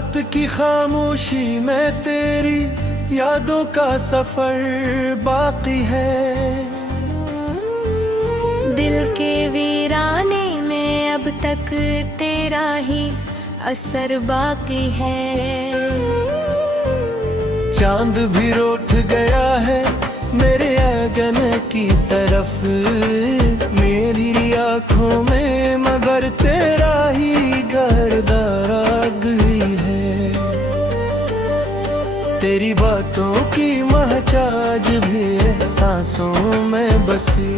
रात की खामोशी में तेरी यादों का सफर बाकी है। दिल के वीराने में अब तक तेरा ही असर बाकी है। चांद भी रूठ गया है मेरे आंगन की तरफ, मेरी आँखों में मगर तेरा ही गर्दार आ गई है। तेरी बातों की महचाज भी सांसों में बसी,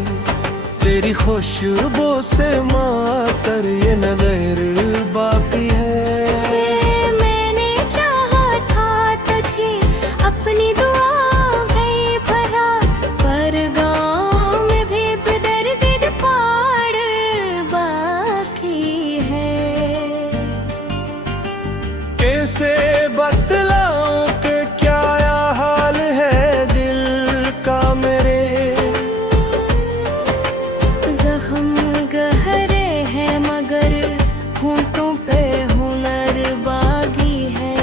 तेरी खुशबू से मातर ये नजर बाकी है। मैंने चाहा था तुझे अपनी दुआ गई भरा, पर गाँव में भी बेदर्द पाड़ बाकी है। कैसे बतलाऊं कि क्या हाल है दिल का मेरे, जख्म गहरे हैं मगर होंठों पे हुनर बागी है।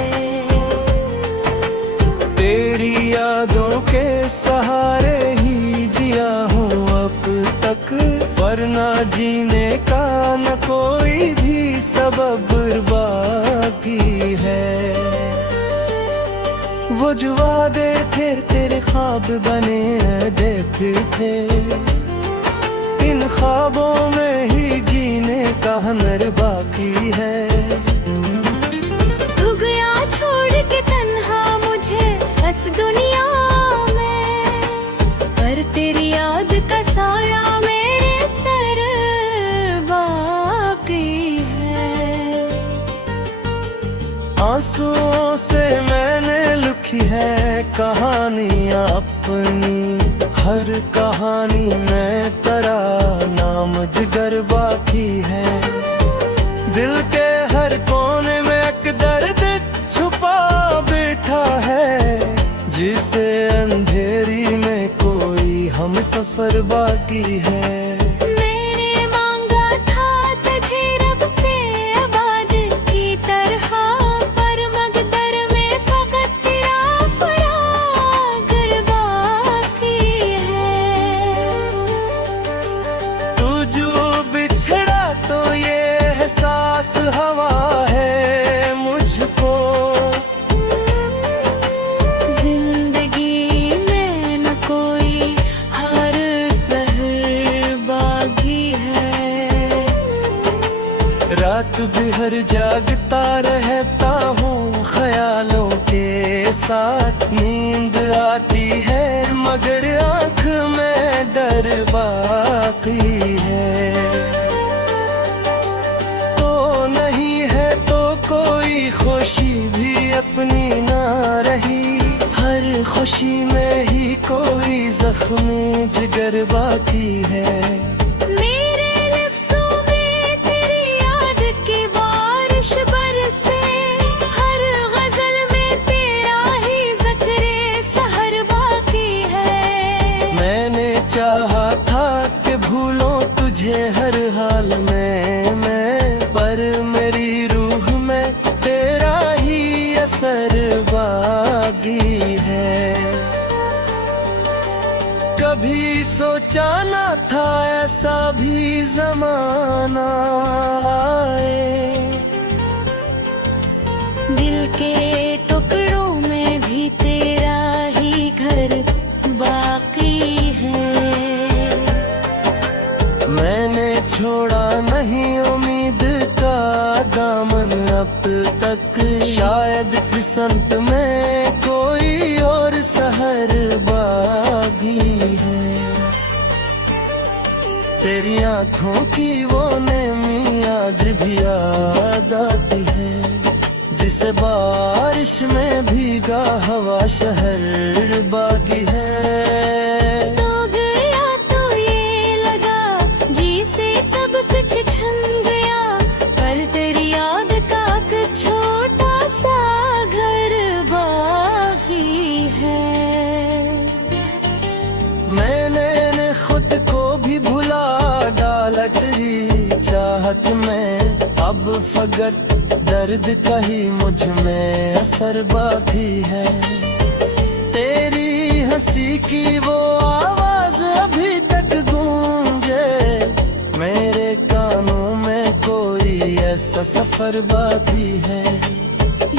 तेरी यादों के सहारे ही जिया हूँ अब तक, वरना जीने का न कोई भी सबब बाकी है। वो जो वादे थे तेरे ख्वाब बने देखते थे, इन ख्वाबों में ही जीने का हुनर बाकी है। तू गया छोड़ के तन्हा मुझे इस दुनिया में, पर तेरी याद का साया मेरे सर बाकी है। आंसुओं से मैंने लिखी है कहानियाँ अपनी, हर कहानी में तेरा नाम जिगर बाकी है। दिल के हर कोने में एक दर्द छुपा बैठा है, जिसे अंधेरी में कोई हम सफर बाकी है। मैंने मांगा था तुझे रब से आबाद की तरह, पर मकदर में फकत तेरा फराग बाकी है। तू जो बिछड़ा तो ये एहसास हवा है मुझको, जिंदगी में न कोई हर सहर बागी है। रात भर जागता रहता हूँ ख्यालों के साथ, नींद आती है मगर आँख में डर बाकी है। तो नहीं है तो कोई खुशी भी अपनी ना रही, हर खुशी में ही कोई जख्मी जिगर बाकी है। मेरे लफ्ज़ों में तेरी याद की बारिश बरसे, हर गजल में तेरा ही ज़िक्र सहर बाकी है। मैंने चाहा था कि भूलो तुझे हर हाल में मैं, पर मेरी रूह में तेरा ही असर बाकी है। कभी सोचा ना था ऐसा भी ज़माना आए, दिल के टुकड़ों में भी तेरा ही घर बाकी है। मैंने छोड़ा नहीं उम्मीद का दामन अब तक, शायद किस्मत में कोई और सहर बागी है। तेरी आँखों की वो नेमी आज भी याद आती है, जिसे बारिश में भीगा हवा शहर बागी है। तो गया तो ये लगा जी से सब कुछ छन गया, पर तेरी याद का एक छोटा सा घर बाकी है। मैंने खुद को भी भुला डाला तेरी चाहत में, अब फकत दर्द का ही मुझ में असर बाकी है। तेरी हंसी की वो आवाज अभी तक गूंजे मेरे कानों में, कोई ऐसा सफर बाकी है।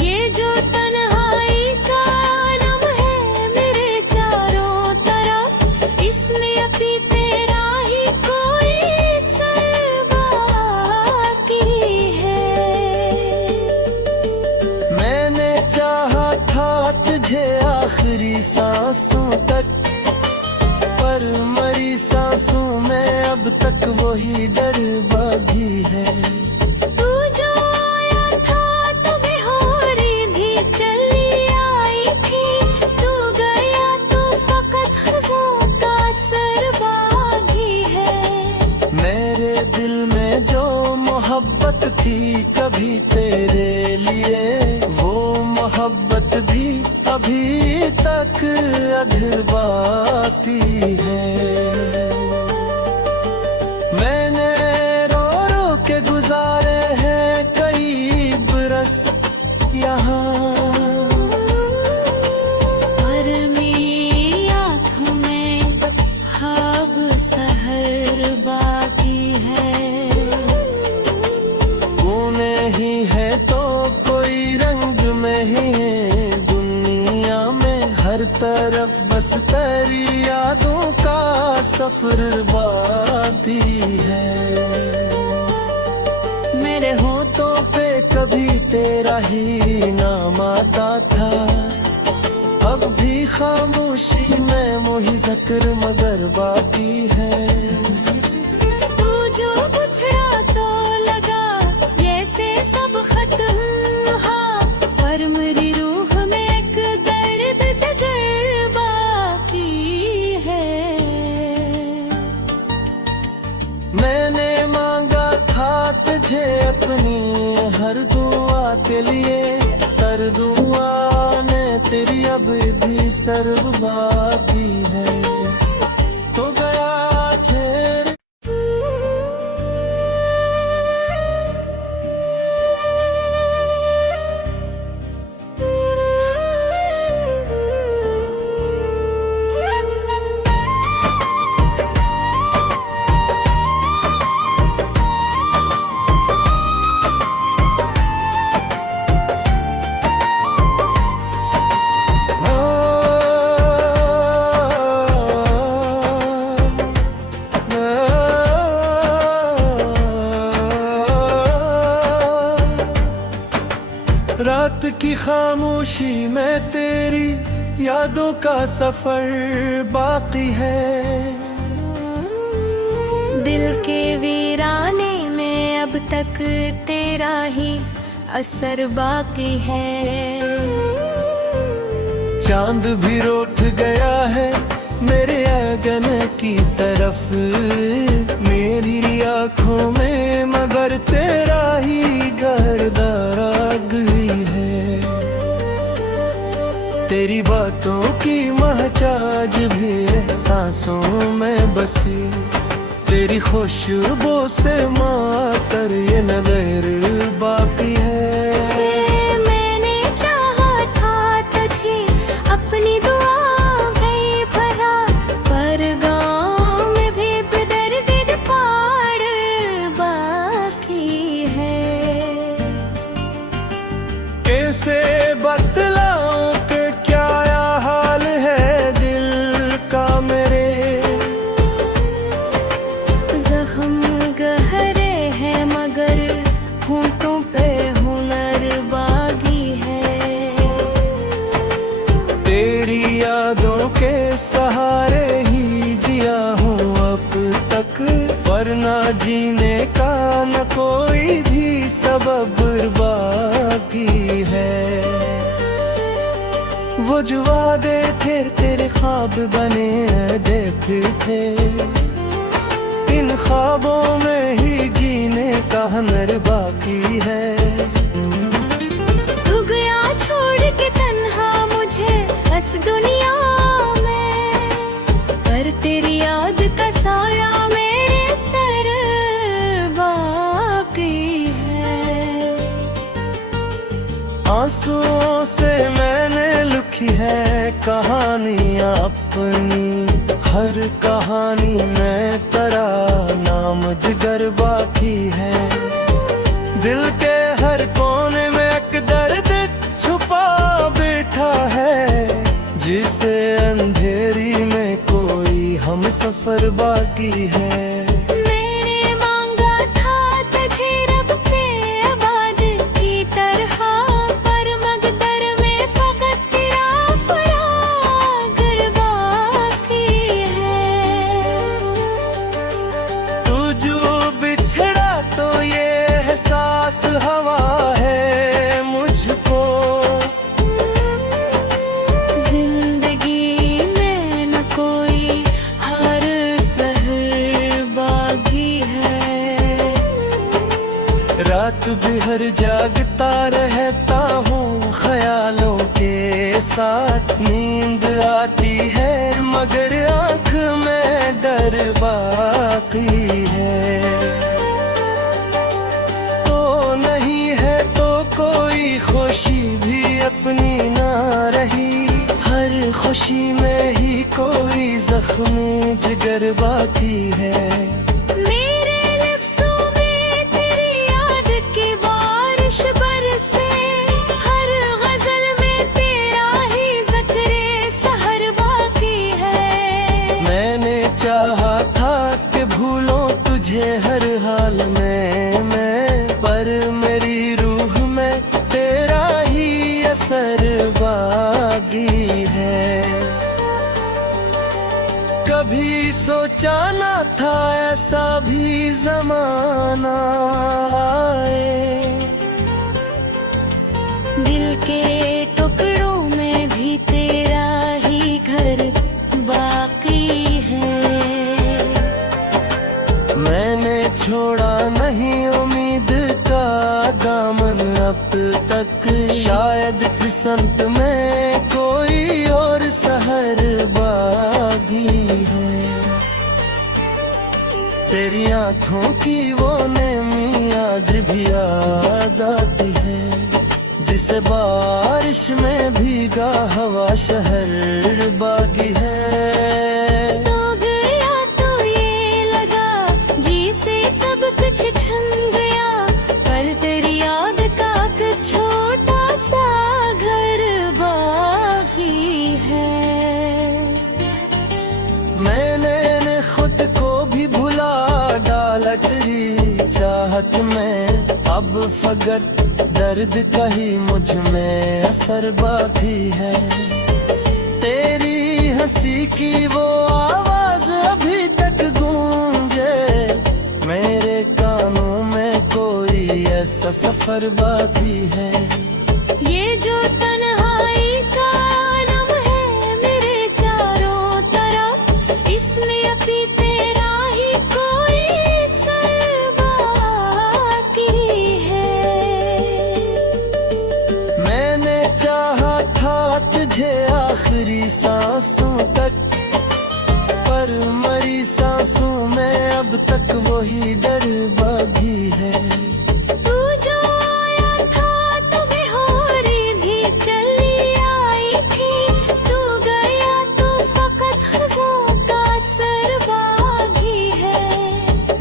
ये जो तन्हाई का आलम है मेरे चारों तरफ, इसमें अभी तेरा ही कोई असर बाकी है। मैंने चाहा था तुझे आखिरी सांसों तक, पर मरी सांसों में अब तक वही डर बाकी है। तू जो आया था तो बेहोरी भी चली आई थी, तू गया तो फकत खज़ां का असर बाकी है। मेरे दिल में जो मोहब्बत थी कभी तेरे लिए, वो मोहब्बत भी अभी तक अधूरी बाकी है। मैंने रो रो के गुजारे हैं कई बरस यहाँ, पर मेरी आँखों में ख्वाब सहर बाकी है। तूने ही है तो कोई रंग में ही है दुनिया में, हर तरफ बस तेरी यादों का सफर बाकी है। मेरे होठों पे कभी तेरा ही नाम आता था, अब भी खामोशी में वही जिक्र मगर बाकी है। तू जो बिछड़ा तो लगा जैसे सब खत्म, हाँ, पर मेरी रूह में एक दर्द जगर बाकी है। मैंने मांगा था तुझे अपनी हर दुआ के लिए, कर दुआ ने तेरी अब भी सर्व बाकी है। तो गया छेड़ रात की खामोशी में तेरी यादों का सफर बाकी है। दिल के वीराने में अब तक तेरा ही असर बाकी है। चांद भी रोठ गया है मेरे आंगन की तरफ, मेरी आंखों में मगर तेरा ही गर्दार आ गई है। तेरी बातों की महचाज भी सांसों में बसी, तेरी खुशबू से मातर ये नजर बाकी है। मैंने चाहा था तुझे अपनी दुआ गई भरा, पर गाँव में भी बेदर्द पाड़ बाकी है। कैसे बतलाऊं कि क्या हाल है दिल का मेरे, जख्म गहरे हैं मगर होठों पे हुनर बागी है। तेरी यादों के सहारे ही जिया हूँ अब तक, वरना जीने का न कोई भी सबब बाकी है। वो जो वादे थे तेरे ख्वाब बने देख थे, इन ख्वाबों में ही जीने का हुनर बाकी है। तू गया छोड़ के तन्हा मुझे बस दुनिया में, पर तेरी याद का साया मेरे सर बाकी है। आंसुओं से मैंने लिखी है कहानियां अपनी, हर कहानी में तेरा नाम जिगर बाकी है। दिल के हर कोने में एक दर्द छुपा बैठा है, जिसे अंधेरी में कोई हम सफर बाकी है। मैंने मांगा था तुझे रब से आबाद की तरह, पर मकदर में फकत तेरा फरागर बाकी है। तू जो बिछड़ा तो ये एहसास हवा है मुझको, जिंदगी में न कोई हर सहर बागी है। रात भर जागता रहता हूँ ख्यालों के साथ, नींद आती है मगर आँख में डर बाकी है। तो नहीं है तो कोई खुशी भी अपनी ना रही, हर खुशी में ही कोई जख्म जिगर बाकी है। मेरे लफ्ज़ों में तेरी याद की बारिश बरसे, हर गजल में तेरा ही ज़िक्र सहर बाकी है। मैंने चाहा था कि भूलों तुझे हर हाल में मैं, पर मेरी रूह में तेरा ही असर बाकी है। कभी सोचा ना था ऐसा भी जमाना आए, दिल के टुकड़ों में भी तेरा ही घर बाकी है। मैंने छोड़ा नहीं उम्मीद का दामन अब तक, शायद किस्मत में कोई और सहर बागी है। तेरी आंखों की वो नेमी आज भी याद आती है, जिसे बारिश में भीगा हवा शहर बागी है। तो गया तो ये लगा जी से सब कुछ छन गया, पर तेरी याद का एक छोटा सा घर बाकी है। मैंने खुद को भी भुला डाला तेरी चाहत में, अब फकत दर्द का ही मुझ में असर बाकी है। तेरी हंसी की वो आवाज अभी तक गूंजे मेरे कानों में, कोई ऐसा सफर बाकी है। ये जो तन्हाई का आलम है मेरे चारों तरफ, इसमें अभी तेरा ही कोई सर बाकी है। मैंने चाहा था तुझे आखिरी सांसों तक, पर मरी सांसों में अब तक वही डर बाकी है। तू जो आया था तो बेहोरी भी चली आई थी, तू गया तो फकत खज़ों का असर बाकी है।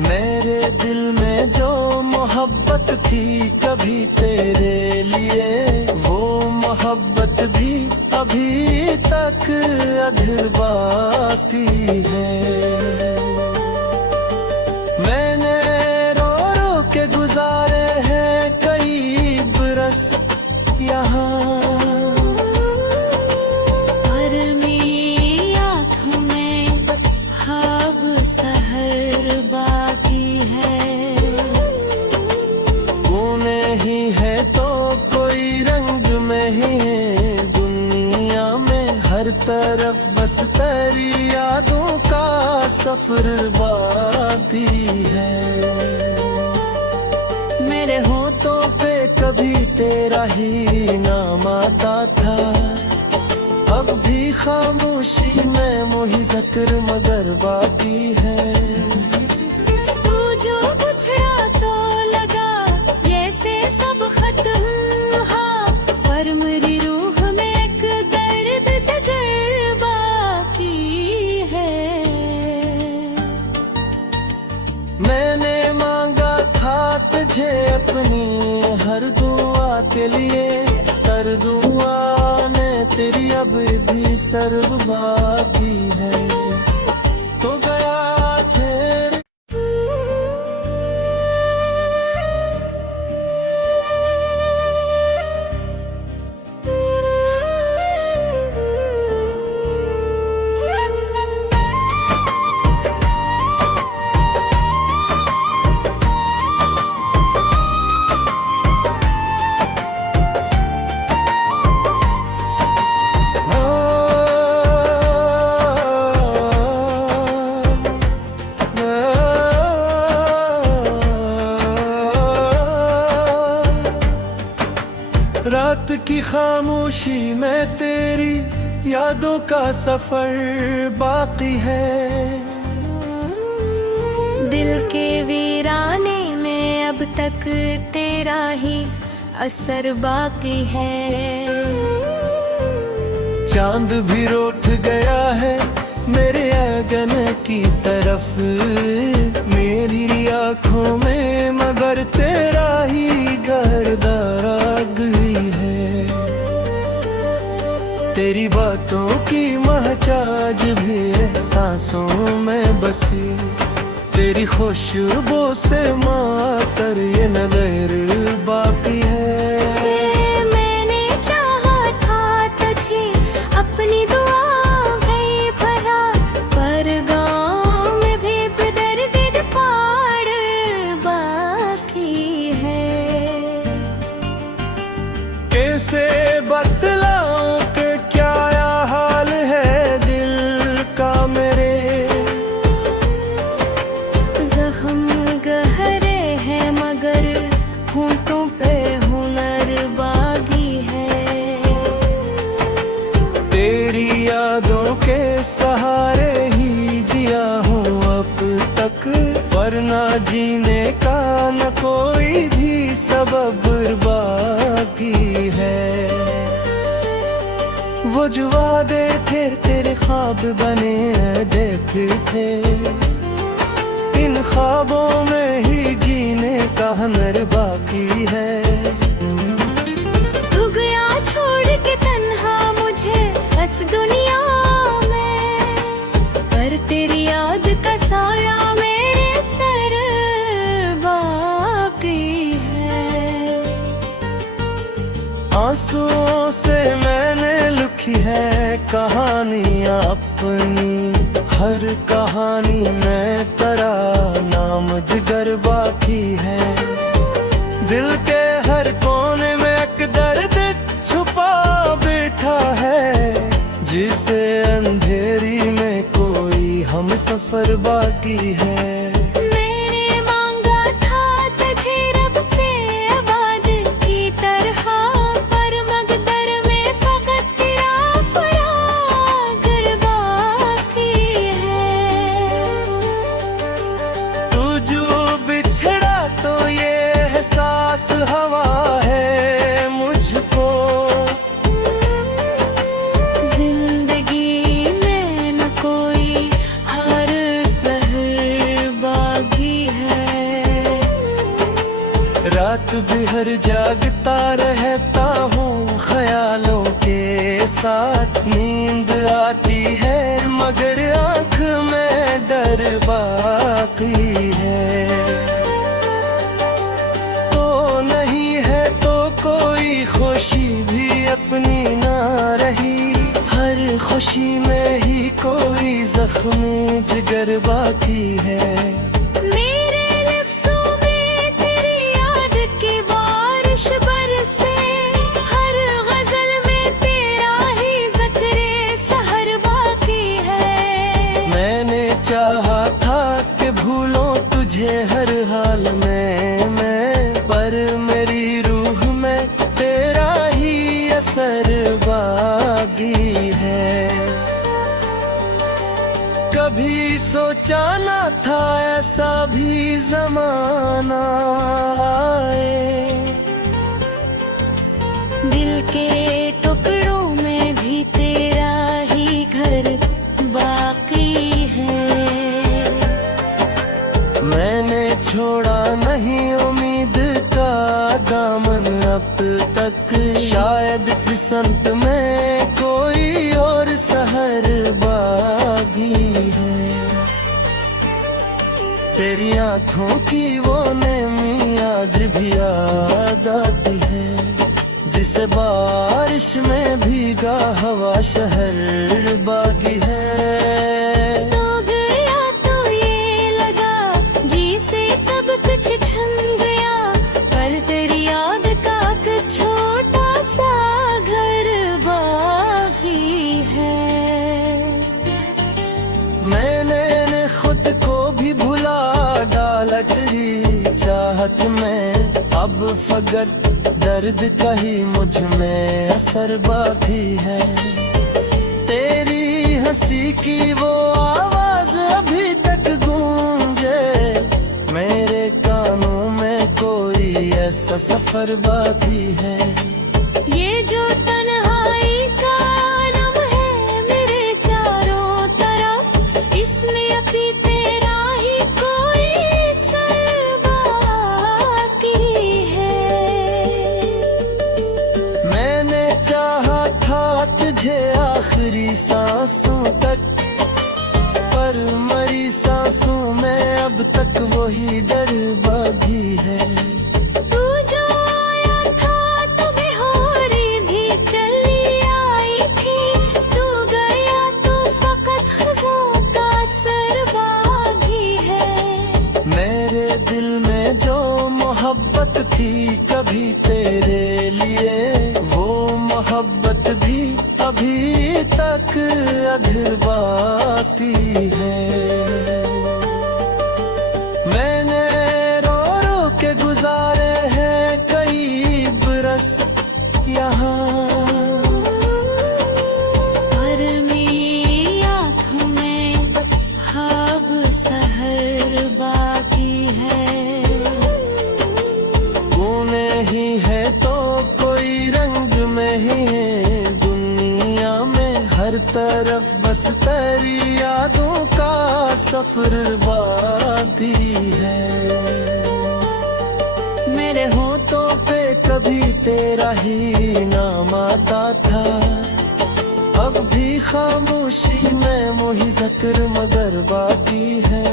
मेरे दिल में जो मोहब्बत थी कभी तेरे लिए, वो मोहब्बत भी अभी तक अधूरी बाकी है। मैंने रो रो के गुजारे हैं कई बरस यहाँ, पर मेरी आँखों में ख्वाब सहर बाकी है। कोने ही है तो कोई रंग में ही है दुनिया में, हर तरफ बस तेरी यादों का सफर बाकी है। मेरे होठों पे कभी तेरा ही नाम आता था, अब भी खामोशी में वही जिक्र मगर बाकी है। तू जो बिछड़ा तो लगा जैसे सब खत्म, हाँ, पर मैंने मांगा था तुझे अपनी हर दुआ के लिए, कर दुआ ने तेरी अब भी सर्व बाकी है, तो गया छेड़। रात की खामोशी में तेरी यादों का सफर बाकी है, दिल के वीराने में अब तक तेरा ही असर बाकी है। चांद भी रूठ गया है मेरे अगन की तरफ, मेरी आँखों में मगर तेरा ही गर्दार आ गई है। तेरी बातों की महचाज भी सांसों में बसी, तेरी खुशबू से मातर ये नजर बाकी है। मैंने चाहा था तुझे अपनी दुआ गई भरा, पर गाँव में भी बेदर्द पाड़ बाकी है। कैसे बतलाऊं कि क्या हाल है दिल का मेरे, जख्म गहरे हैं मगर होंठों पे हुनर बागी है। तेरी यादों के सहारे ही जिया हूँ अब तक, वरना जीने का न कोई भी सबब बाकी है। वो जो वादे थे तेरे ख्वाब बने देखते थे, इन ख्वाबों में ही जीने का हुनर बाकी है। तू गया छोड़ के तन्हा मुझे बस दुनिया में, पर तेरी याद का साया मेरे सर बाकी है। आंसुओं से मैंने लिखी है कहानियाँ अपनी, हर कहानी में तेरा नाम जिगर बाकी है। दिल के हर कोने में एक दर्द छुपा बैठा है, जिसे अंधेरी में कोई हम सफर बाकी है। मैंने मांगा था तुझे रब से आबाद की तरह, पर मकदर में फकत तेरा फरागर बाकी है। तू जो बिछड़ा तो ये एहसास हवा है मुझको, जिंदगी में न कोई हर सहर बागी है। रात भर जागता रहता हूँ ख्यालों के साथ, नींद आती है मगर आँख में डर बाकी है। तो नहीं है तो कोई खुशी भी अपनी ना रही, हर खुशी में ही कोई जख्म जिगर बाकी है। मेरे लफ्ज़ों में तेरी याद की बारिश बरसे, हर गजल में तेरा ही ज़िक्र सहर बाकी है। मैंने चाहा था कि भूलों तुझे हर हाल में मैं, पर मेरी रूह में तेरा ही असर बागी है। कभी सोचा न था ऐसा भी ज़माना आए, दिल के टुकड़ों में भी तेरा ही घर बाकी है। मैंने छोड़ा नहीं उम्मीद का दामन अब तक। शायद किस्मत में कोई और सहर बागी है। तेरी आंखों की वो नेमी आज भी याद आती है, जिसे बारिश में भीगा हवा शहर बागी है। तो गया तो ये लगा जी से सब कुछ छन गया, पर तेरी याद का एक छोटा सा घर बाकी है। मैंने खुद को भी भुला डाला तेरी चाहत में, अब फकत दर्द का ही मुझ में असर बाकी है। तेरी हंसी की वो आवाज अभी तक गूंजे मेरे कानों में, कोई ऐसा सफर बाकी है। ये जो तन्हाई का आलम है मेरे चारों तरफ, इसमें अभी तेरा ही कोई सर बाकी है। मैंने चाहा था तुझे आखिरी सांसों तक, पर मरी सांसों में अब तक वही डर बाकी है। तू जो आया था तो बेहोरी भी चली आई थी, तू गया तो फकत खज़ों का असर बाकी है। मेरे दिल में जो मोहब्बत थी कभी तेरे लिए, वो मोहब्बत भी अभी तक अधर बाकी है। मैंने रो रो के गुजारे हैं कई बरस यहाँ, पर मेरी आँखों में ख्वाब सहर बाकी है। तूने ही है तो कोई रंग में ही है दुनिया में, हर तरफ बस तेरी यादों का सफर बाकी है। मेरे होठों पे कभी तेरा ही नाम आता था, अब भी खामोशी में वही जिक्र मगर बाकी है।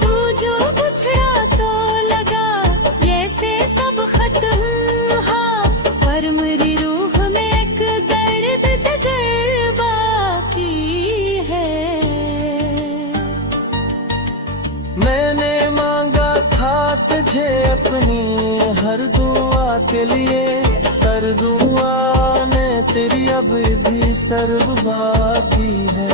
तू जो बिछड़ा तो लगा जैसे सब खत्म, हाँ, पर मेरी रूह में एक दर्द जगर बाकी है। मैंने मांगा था तुझे अपनी हर दुआ के लिए, कर दुआ ने तेरी अब भी सर्व बाकी है।